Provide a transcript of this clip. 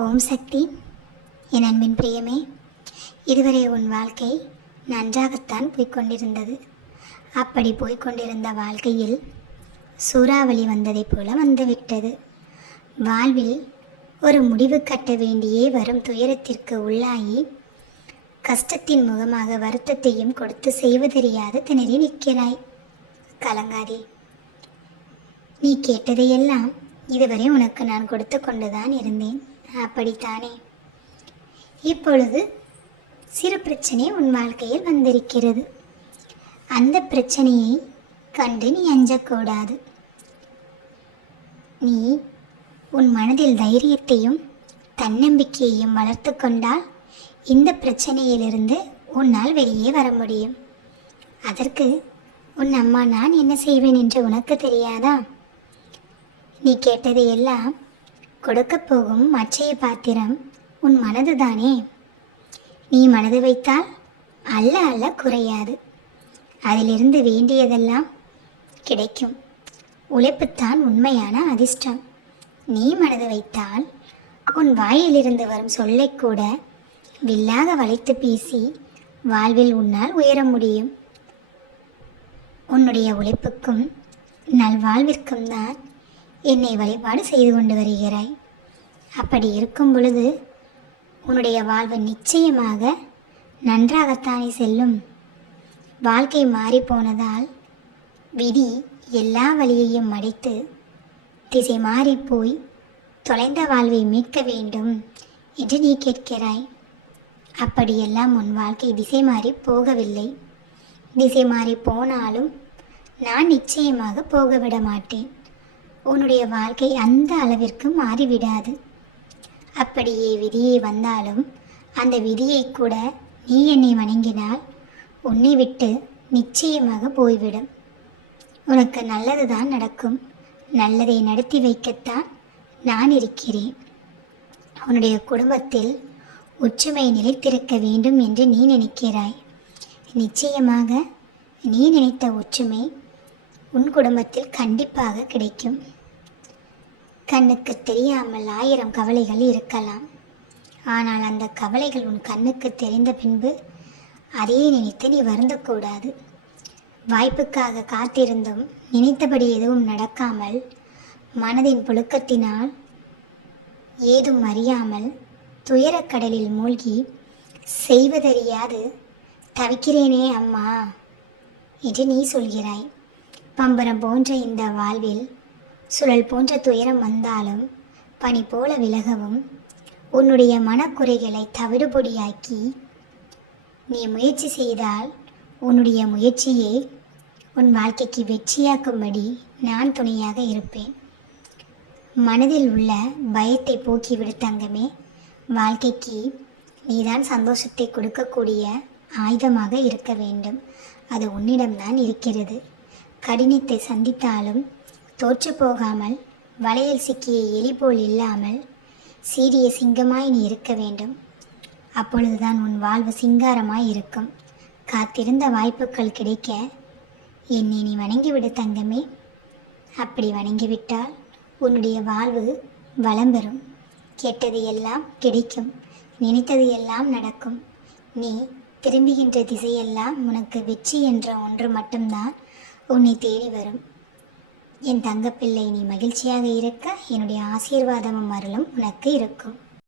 ஓம் சக்தி. என் அன்பின் பிரியமே இதுவரை உன் வாழ்க்கை நன்றாகத்தான் போய்கொண்டிருந்தது அப்படி போய்கொண்டிருந்த வாழ்க்கையில் சூறாவளி வந்ததைப் போல வந்துவிட்டது. வாழ்வில் ஒரு முடிவு கட்ட வேண்டியே வரும் துயரத்திற்கு உள்ளாகி கஷ்டத்தின் முகமாக வருத்தத்தையும் கொடுத்து செய்வதறியாது திணறி நிற்கிறாய். கலங்காதே. நீ கேட்டதையெல்லாம் இதுவரை உனக்கு நான் கொடுத்து கொண்டுதான் இருந்தேன். அப்படித்தானே? இப்பொழுது சிறு பிரச்சனை உன் வாழ்க்கையில் வந்திருக்கிறது. அந்த பிரச்சனையை கண்டு நீ அஞ்சக்கூடாது. நீ உன் மனதில் தைரியத்தையும் தன்னம்பிக்கையையும் வளர்த்து கொண்டால் இந்த பிரச்சனையிலிருந்து உன்னால் வெளியே வர முடியும். அதற்கு உன் அம்மா நான் என்ன செய்வேன் என்று உனக்கு தெரியாதா? நீ கேட்டதை எல்லாம் கொடுக்கப் போகும் அச்சய பாத்திரம் உன் மனதுதானே. நீ மனது வைத்தால் அல்ல அல்ல குறையாது. அதிலிருந்து வேண்டியதெல்லாம் கிடைக்கும். உழைப்புத்தான் உண்மையான அதிர்ஷ்டம். நீ மனது வைத்தால் உன் வாயிலிருந்து வரும் சொல்லை கூட வில்லாக வளைத்து பேசி வாழ்வில் உன்னால் உயர முடியும். உன்னுடைய உழைப்புக்கும் நல்வாழ்விற்கும் தான் என்னை வழிபாடு செய்து கொண்டு வருகிறாய். அப்படி இருக்கும் பொழுது உன்னுடைய வாழ்வு நிச்சயமாக நன்றாகத்தானே செல்லும். வாழ்க்கை மாறிப்போனதால் விதி எல்லா வழியையும் மடித்து திசை மாறிப்போய் தொலைந்த வாழ்வை மீட்க வேண்டும் என்று நீ கேட்கிறாய். அப்படியெல்லாம் உன் வாழ்க்கை திசை மாறி போகவில்லை. திசை மாறி போனாலும் நான் நிச்சயமாக போக விட மாட்டேன். உன்னுடைய வாழ்க்கை அந்த அளவிற்கு மாறிவிடாது. அப்படியே விதியை வந்தாலும் அந்த விதியை கூட நீ என்னை வணங்கினால் உன்னை விட்டு நிச்சயமாக போய்விடும். உனக்கு நல்லது தான் நடக்கும். நல்லதை நடத்தி வைக்கத்தான் நான் இருக்கிறேன். உன்னுடைய குடும்பத்தில் ஒற்றுமை நிலைத்திருக்க வேண்டும் என்று நீ நினைக்கிறாய். நிச்சயமாக நீ நினைத்த ஒற்றுமை உன் குடும்பத்தில் கண்டிப்பாக கிடைக்கும். கண்ணுக்கு தெரியாமல் ஆயிரம் கவலைகள் இருக்கலாம். ஆனால் அந்த கவலைகள் உன் கண்ணுக்கு தெரிந்த பின்பு அதையே நினைத்து நீ வருந்தக்கூடாது. வாய்ப்புக்காக காத்திருந்தும் நினைத்தபடி எதுவும் நடக்காமல் மனதின் புழுக்கத்தினால் ஏதும் அறியாமல் துயரக்கடலில் மூழ்கி செய்வதறியாது தவிக்கிறேனே அம்மா என்று நீ சொல்கிறாய். பம்பரம் போன்ற இந்த வாழ்வில் சுழல் போன்ற துயரம் வந்தாலும் பனி போல விலகவும் உன்னுடைய மனக்குறைகளை தவிடுபொடியாக்கி நீ முயற்சி செய்தால் உன்னுடைய முயற்சியை உன் வாழ்க்கைக்கு வெற்றியாக்கும்படி நான் துணையாக இருப்பேன். மனதில் உள்ள பயத்தை போக்கிவிடு தங்கமே. வாழ்க்கைக்கு நீதான் சந்தோஷத்தை கொடுக்கக்கூடிய ஆயுதமாக இருக்க வேண்டும். அது உன்னிடம்தான் இருக்கிறது. கடினத்தை சந்தித்தாலும் தோற்று போகாமல் வலையில் சிக்கிய எலி போல் இல்லாமல் சீரிய சிங்கமாய் நீ இருக்க வேண்டும். அப்பொழுதுதான் உன் வாழ்வு சிங்காரமாய் இருக்கும். காத்திருந்த வாய்ப்புகள் கிடைக்க என்னை நீ வணங்கிவிடு தங்கமே. அப்படி வணங்கிவிட்டால் உன்னுடைய வாழ்வு வளம் பெறும். கேட்டது எல்லாம் கிடைக்கும். நினைத்தது எல்லாம் நடக்கும். நீ திரும்புகின்ற திசையெல்லாம் உனக்கு வெற்றி என்ற ஒன்று மட்டும்தான் உன்னை தேடி வரும். என் தங்கப்பிள்ளை நீ மகிழ்ச்சியாக இருக்க. என்னுடைய ஆசீர்வாதமும் அருளும் உனக்கு இருக்கும்.